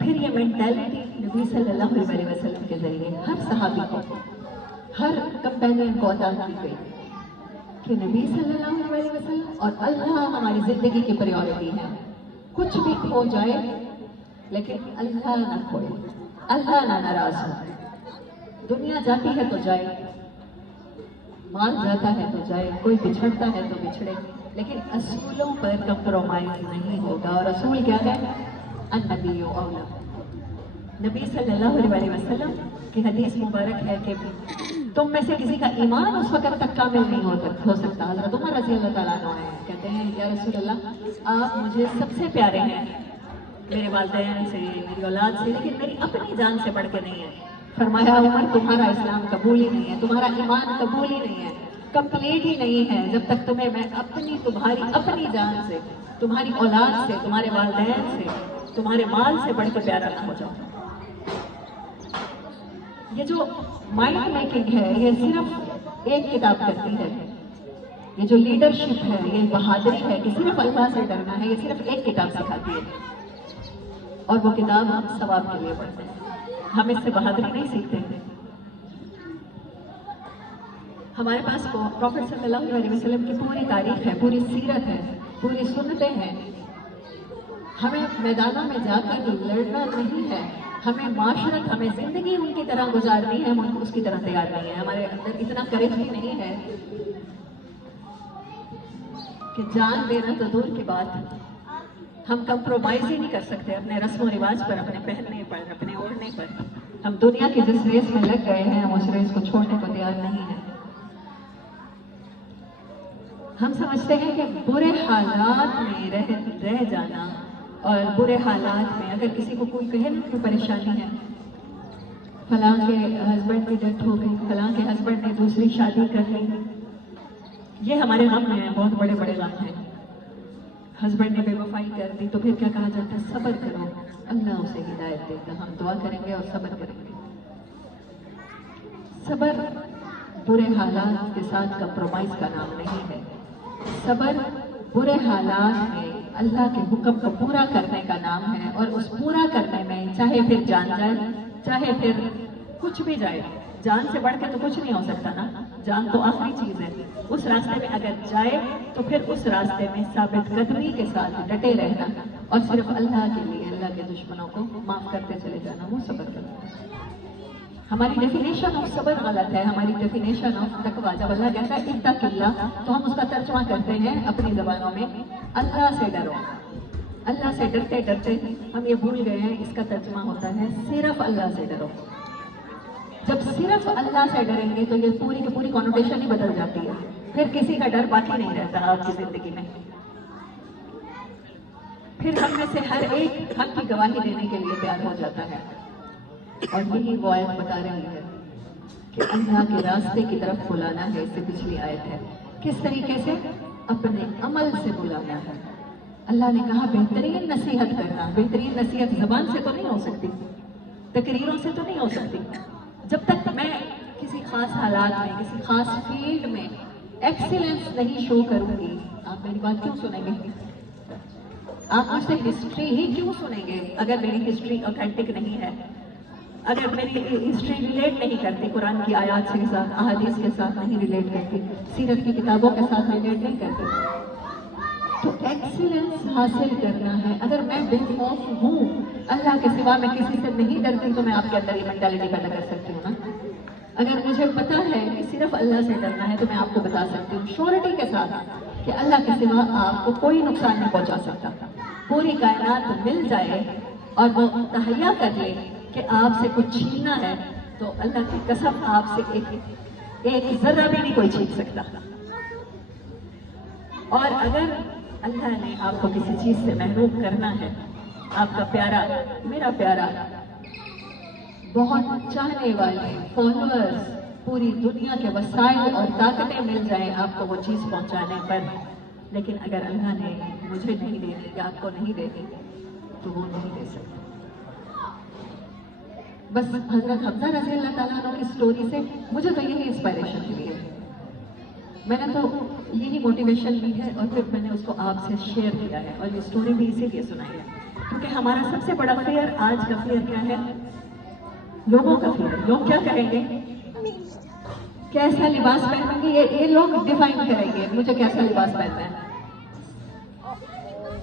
پھر یہ مینٹیلٹی نبی صلی اللہ علیہ وسلم کے ذریعے ہر صحابی کو، ہر کمپینین کو عطا کی گئی کہ نبی صلی اللہ علیہ وسلم اور اللہ ہماری زندگی کی پریورٹی ہے. کچھ بھی ہو جائے لیکن اللہ نہ کھوئے، اللہ نہ ناراض ہو. دنیا جاتی ہے تو جائے، مال جاتا ہے تو جائے، کوئی بچھڑتا ہے تو بچھڑے، لیکن اصولوں پر کمپرومائز نہیں ہوگا. اور اصول کیا ہے؟ النبی اولا. نبی صلی اللہ علیہ وسلم کی حدیث مبارک ہے کہ تم میں سے کسی کا ایمان اس وقت تک کامل نہیں ہو سکتا. حضرت عمر رضی اللہ تعالیٰ عنہ ہے، کہتے ہیں یا رسول اللہ آپ مجھے سب سے پیارے ہیں، میرے والدین سے، میری اولاد سے، لیکن میری اپنی جان سے بڑھ کے نہیں ہے. فرمایا عمر تمہارا اسلام قبول ہی نہیں ہے، تمہارا ایمان قبول ہی نہیں ہے، کمپلیٹ ہی نہیں ہے جب تک تمہیں میں تمہاری اپنی جان سے، تمہاری اولاد سے، تمہارے والدین سے، تمہارے مال سے بڑھ کے پیارا نہ ہو جاؤں. یہ جو مائنڈ میکنگ ہے یہ صرف ایک کتاب کرتی ہے. یہ جو لیڈرشپ ہے، یہ بہادری ہے کہ صرف اللہ سے ڈرنا ہے، یہ صرف ایک کتاب سکھاتی ہے. اور وہ کتاب ہم ثواب کے لیے پڑھتے ہیں، ہم اس سے بہادری نہیں سیکھتے ہیں. ہمارے پاس پروفیٹ صلی اللہ علیہ وسلم کی پوری تاریخ ہے، پوری سیرت ہے، پوری سنتیں ہیں. ہمیں میدانوں میں جا کر لڑنا نہیں ہے، ہمیں معاشرت، ہمیں زندگی ان کی طرح گزارنی ہے، ہم اس کی طرح تیار نہیں ہے. ہمارے اندر اتنا کریج بھی نہیں ہے کہ جان دینا تو دور کی بات، ہم کمپرومائز ہی نہیں کر سکتے اپنے رسم و رواج پر، اپنے پہننے پر، اپنے اوڑھنے پر. ہم دنیا کی جس ریس میں لگ گئے ہیں ہم اس ریس کو چھوڑنے کو تیار نہیں ہیں. ہم سمجھتے ہیں کہ برے حالات میں رہ جانا، اور برے حالات میں اگر کسی کو کوئی کہے نا کوئی پریشانی ہے، فلاں کے ہسبینڈ کی ڈیتھ ہو گئی، فلاں کے ہسبینڈ نے دوسری شادی کر لی، یہ ہمارے غم ہیں، بہت بڑے بڑے غم ہیں. ہسبینڈ نے بے وفائی کر دی تو پھر کیا کہا جاتا ہے؟ صبر کرو، اللہ اسے ہدایت دے گا. ہم دعا کریں گے اور صبر کریں گے. صبر برے حالات کے ساتھ کمپرومائز کا نام نہیں ہے. صبر برے حالات میں اللہ کے حکم کو پورا کرنے کا نام ہے، اور اس پورا کرنے میں چاہے پھر جان جائے، چاہے پھر کچھ بھی جائے. جان سے بڑھ کے تو کچھ نہیں ہو سکتا نا، جان تو آخری چیز ہے. اس راستے میں اگر جائے تو پھر اس راستے میں ثابت قدمی کے ساتھ ڈٹے رہنا، اور صرف اللہ کے لیے اللہ کے دشمنوں کو معاف کرتے چلے جانا، وہ صبر کرنا. ہماری ڈیفینیشن آف صبر غلط ہے. ہماری ڈیفینیشن آف تقویٰ، جب اللہ کہتا ہے اتق اللہ، تو ہم اس کا ترجمہ کرتے ہیں اپنی زبانوں میں اللہ سے ڈرو. اللہ سے ڈرتے ڈرتے ہم یہ بھول گئے ہیں اس کا ترجمہ ہوتا ہے صرف اللہ سے ڈرو. جب صرف اللہ سے ڈریں گے تو یہ پوری کی پوری کانوٹیشن ہی بدل جاتی ہے. پھر کسی کا ڈر باقی نہیں رہتا آپ کی زندگی میں. پھر ہم میں سے ہر ایک حق کی گواہی دینے کے لیے تیار ہو جاتا ہے. اور یہی وہ آیت بتا رہی ہے کہ اللہ کے راستے کی طرف بلانا ہے. اس سے پچھلی آیت ہے کس طریقے سے؟ اپنے عمل سے بلانا ہے. اللہ نے کہا بہترین نصیحت کرنا. بہترین نصیحت زبان سے تو نہیں ہو سکتی، تقریروں سے تو نہیں ہو سکتی. جب تک میں کسی خاص حالات میں، کسی خاص فیلڈ میں ایکسیلنس نہیں شو کروں گی. آپ میری بات کیوں سنیں گے؟ آپ مجھ سے ہسٹری ہی کیوں سنیں گے اگر میری ہسٹری اوتھینٹک نہیں ہے، اگر میری ہسٹری ریلیٹ نہیں کرتی قرآن کی آیات کے ساتھ، احادیث کے ساتھ نہیں ریلیٹ کرتی، سیرت کی کتابوں کے ساتھ ریلیٹ نہیں کرتی، تو ایکسیلنس حاصل کرنا ہے۔ اگر میں بے خوف ہوں، اللہ کے سوا میں کسی سے نہیں ڈرتی، تو میں آپ کے اندر یہ مینٹالٹی پیدا کر سکتی ہوں نا۔ اگر مجھے پتا ہے کہ صرف اللہ سے ڈرنا ہے، تو میں آپ کو بتا سکتی ہوں شیورٹی کے ساتھ کہ اللہ کے سوا آپ کو کوئی نقصان نہیں پہنچا سکتا۔ پوری کائنات مل جائے اور وہ تہیا کر لے کہ آپ سے کچھ چھیننا ہے، تو اللہ کی قسم آپ سے ایک ذرہ بھی نہیں کوئی چھین سکتا۔ اور اگر اللہ نے آپ کو کسی چیز سے محروم کرنا ہے، آپ کا پیارا، میرا پیارا، بہت چاہنے والے فالوورز، پوری دنیا کے وسائل اور طاقتیں مل جائیں آپ کو وہ چیز پہنچانے پر، لیکن اگر اللہ نے مجھے نہیں دینی یا آپ کو نہیں دینی، تو وہ نہیں دے سکتے۔ بس حضرت حمزہ رضی اللہ تعالیٰ عنہ کی سٹوری سے مجھے تو یہی انسپائریشن ملی ہے، میں نے تو یہی موٹیویشن لی ہے، اور پھر میں نے اس کو آپ سے شیئر کیا ہے، اور یہ سٹوری بھی اسی لیے سنائی ہے کیونکہ ہمارا سب سے بڑا فیئر آج کا فیئر کیا ہے؟ لوگوں کا فیئر۔ لوگ کیا کہیں گے، کیسا لباس پہنیں گے، یہ لوگ ڈیفائن کریں گے مجھے کیسا لباس پہننا ہے،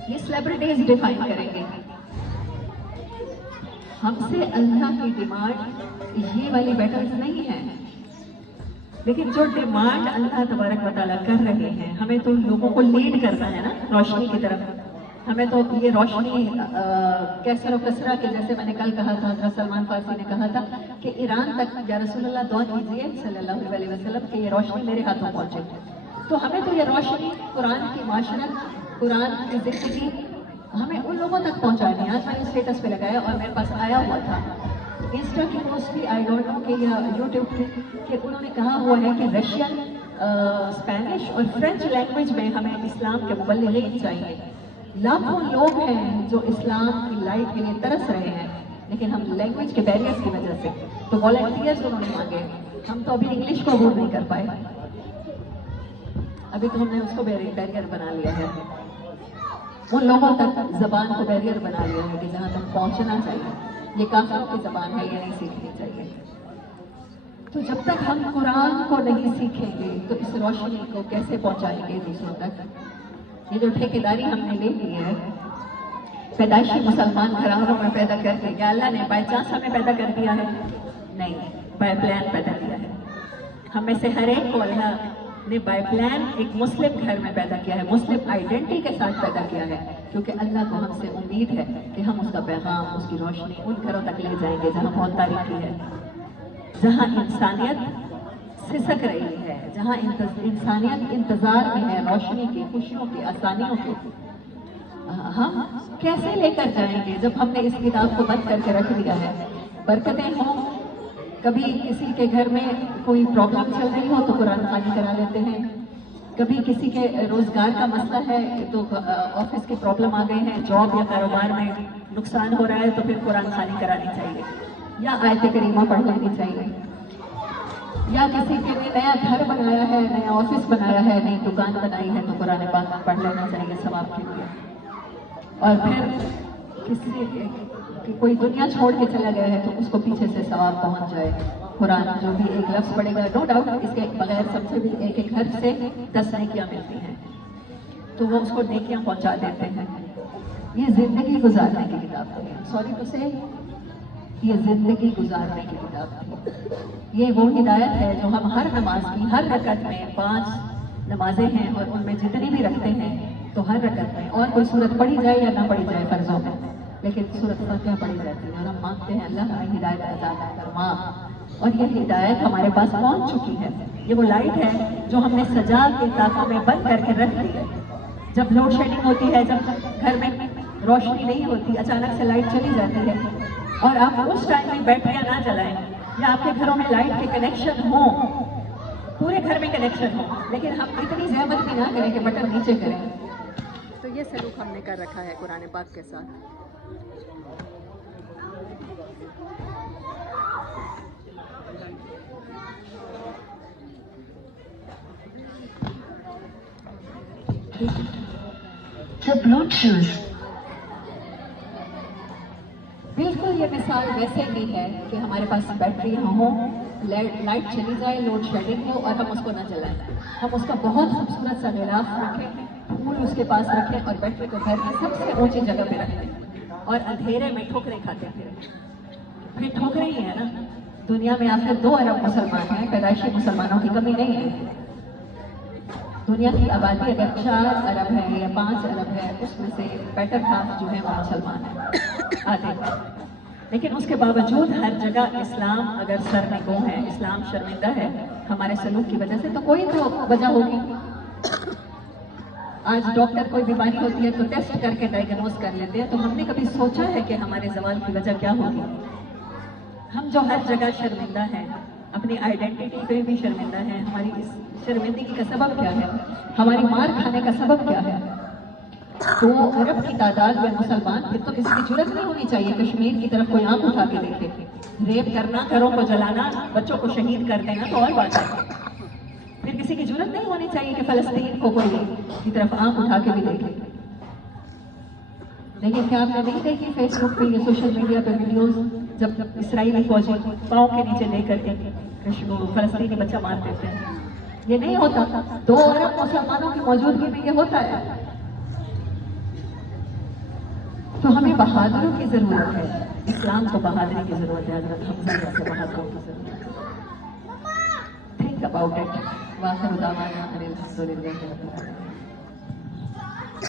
یہ سیلیبریٹیز ڈیفائن کریں گے۔ ہم سے اللہ کی ڈیمانڈ یہ والی بیٹلز نہیں ہے، لیکن جو ڈیمانڈ اللہ تبارک و تعالیٰ کر رہے ہیں، ہمیں تو لوگوں کو لیڈ کرنا ہے نا روشنی کی طرف۔ ہمیں تو یہ روشنی کیسر و کسرا کے، جیسے میں نے کل کہا تھا، حضرت سلمان فارسی نے کہا تھا کہ ایران تک یا رسول اللہ دعا کیجیے صلی اللہ علیہ وسلم کہ یہ روشنی میرے ہاتھوں پہنچے۔ تو ہمیں تو یہ روشنی قرآن کی معاشرت، قرآن کی زندگی ہمیں ان لوگوں تک پہنچانی ہے۔ آج میں نے اسٹیٹس پہ لگایا اور میرے پاس آیا ہوا تھا انسٹا کی پوسٹ بھی، آئی ڈونٹ نو کہ یا یوٹیوب کی، کہ انہوں نے کہا ہوا ہے کہ رشین، اسپینش اور فرینچ لینگویج میں ہمیں اسلام کے مبلغین چاہیے۔ لاکھوں لوگ ہیں جو اسلام کی لائٹ کے لیے ترس رہے ہیں، لیکن ہم لینگویج کے بیریئرز کی وجہ سے، تو والنٹیئرز انہوں نے مانگے، ہم تو ابھی انگلش کو عبور نہیں کر پائے، ابھی تو ہم نے اس کو بیریئر بنا لیا ہے، ان لوگوں تک زبان کو بیریئر بنا لیا ہے کہ جہاں تک پہنچنا چاہیے یہ کافروں کی زبان ہے، یہ نہیں سیکھنی چاہیے۔ تو جب تک ہم قرآن کو نہیں سیکھیں گے تو اس روشنی کو کیسے پہنچائیں گے دوسروں تک؟ یہ جو ٹھیکیداری ہم نے لے لی ہے پیدائشی مسلمان گھرانوں میں پیدا کر کے، کیا اللہ نے بائی چانس ہمیں پیدا کر دیا ہے؟ نہیں، بائی پلان پیدا کیا ہے۔ ہم میں سے ہر ایک کو اللہ نے بائی پلان ایک مسلم گھر میں پیدا کیا ہے، مسلم آئیڈینٹی کے ساتھ پیدا کیا ہے، کیونکہ اللہ کو ہم سے امید ہے کہ ہم اس کا پیغام، اس کی روشنی ان گھروں تک لے جائیں گے جہاں بہت تاریکی ہے، جہاں انسانیت سسک رہی ہے، جہاں انسانیت انتظار میں ہے روشنی کی، خوشیوں کی، آسانیوں کی۔ ہم کیسے لے کر جائیں گے جب ہم نے اس کتاب کو بند کر کے رکھ دیا ہے؟ برکتیں ہوں، کبھی کسی کے گھر میں کوئی پرابلم چل رہی ہو تو قرآن خوانی کرا لیتے ہیں، کبھی کسی کے روزگار کا مسئلہ ہے تو آفس کی پرابلم آ گئی ہے، جاب یا کاروبار میں نقصان ہو رہا ہے تو پھر قرآن خوانی کرانی چاہیے یا آیت کریمہ پڑھ لینی چاہیے، یا کسی کے نے نیا گھر بنایا ہے، نیا آفس بنایا ہے، نئی دکان بنائی ہے تو قرآن پاک پڑھ لینا چاہیے ثواب کے لیے۔ اور پھر کسی کوئی دنیا چھوڑ کے چلا گیا ہے تو اس کو پیچھے سے ثواب پہنچ جائے۔ قرآن جو بھی ایک لفظ پڑے گا، نو ڈاؤٹ اس کے بغیر سمجھے بھی ایک ایک حرف سے 10 نیکیاں ملتی ہیں، تو وہ اس کو نیکیاں پہنچا دیتے ہیں۔ یہ زندگی گزارنے کی کتاب ہے، سوری ٹو سے، یہ زندگی گزارنے کی کتاب ہے۔ یہ وہ ہدایت ہے جو ہم ہر نماز کی ہر رکعت میں، 5 نمازیں ہیں اور ان میں جتنی بھی رکھتے ہیں تو ہر رکعت میں اور کوئی سورت پڑھی جائے یا نہ پڑھی جائے فرضوں میں، لیکن سورت فاتحہ پڑھی جاتی ہے، اور ہم مانگتے ہیں اللہ ہمیں ہدایت عطا فرما، اور یہ ہدایت ہمارے پاس پہنچ چکی ہے۔ یہ وہ لائٹ ہے جو ہم نے سجا کے طاقوں میں بند کر کے رکھ دی ہے۔ جب لوڈ شیڈنگ ہوتی ہے، جب گھر میں روشنی نہیں ہوتی، اچانک سے لائٹ چلی جاتی ہے، اور آپ اس ٹائم میں بیٹریاں نہ جلائیں، یا آپ کے گھروں میں لائٹ کے کنیکشن ہوں، پورے گھر میں کنیکشن ہو، لیکن ہم اتنی زحمت بھی نہ کریں کہ بٹن نیچے کریں۔ تو یہ سلوک ہم نے کر رکھا ہے قرآن پاک کے ساتھ۔ The Bluetooth بالکل یہ مثال ویسے ہی ہے کہ ہمارے پاس بیٹری ہوں، لائٹ چلی جائے، لوڈ شیڈنگ ہو اور ہم اس کو نہ جلائیں، ہم اس کا بہت خوبصورت سا غلاف رکھیں، پھول اس کے پاس رکھیں اور بیٹری کو گھر کی سب سے اونچی جگہ پہ رکھیں اور اندھیرے میں ٹھوکریں کھاتے پھر ٹھوکریں ہی ہے نا. دنیا میں آخر 2 ارب مسلمان ہیں، پیدائشی مسلمانوں کی کمی نہیں ہے. دنیا کی آبادی اگر 4 ارب ہے یا 5 ارب ہے، اس میں سے بیٹر ہاف جو ہے وہ مسلمان ہیں آتے ہیں. لیکن اس کے باوجود ہر جگہ اسلام اگر سرنگوں ہے، اسلام شرمندہ ہے ہمارے سلوک کی وجہ سے، تو کوئی تو وجہ ہوگی. آج ڈاکٹر کوئی بیماری ہوتی ہے تو ٹیسٹ کر کے ڈائگنوز کر لیتے ہیں، تو ہم نے کبھی سوچا ہے کہ ہمارے زوال کی وجہ کیا ہوگی؟ ہم جو ہر جگہ شرمندہ ہیں، اپنی آئیڈینٹی پہ بھی شرمندہ ہیں، ہماری اس شرمندگی کا سبب کیا ہے؟ ہماری مار کھانے کا سبب کیا ہے؟ 2 ارب کی تعداد میں مسلمان، پھر تو کسی کی جرت نہیں ہونی چاہیے کشمیر کی طرف کوئی آنکھ اٹھا کے دیکھے. ریپ کرنا، گھروں کو جلانا، بچوں کو شہید کر دینا تو اور بات ہے. پھر کسی کی جرت نہیں ہونی چاہیے کہ فلسطین کو کوئی کی طرف آنکھ اٹھا کے بھی دیکھے. لیکن کیا آپ نے نہیں دیکھی فیس بک پہ یا سوشل میڈیا پہ ویڈیوز، جب اسرائیلی فوجی پاؤں کے نیچے لے کر کے فلسطینی بچہ مار دیتے ہیں؟ یہ نہیں ہوتا. 2 ارب مسلمانوں کی موجودگی میں یہ ہوتا ہے. تو ہمیں بہادروں کی ضرورت ہے، اسلام کو بہادری کی ضرورت ہے، حضرت حمزہ جیسے بہادروں کی ضرورت ہے. Think about it. واخر دعوانا ان الحمد للہ رب العالمین.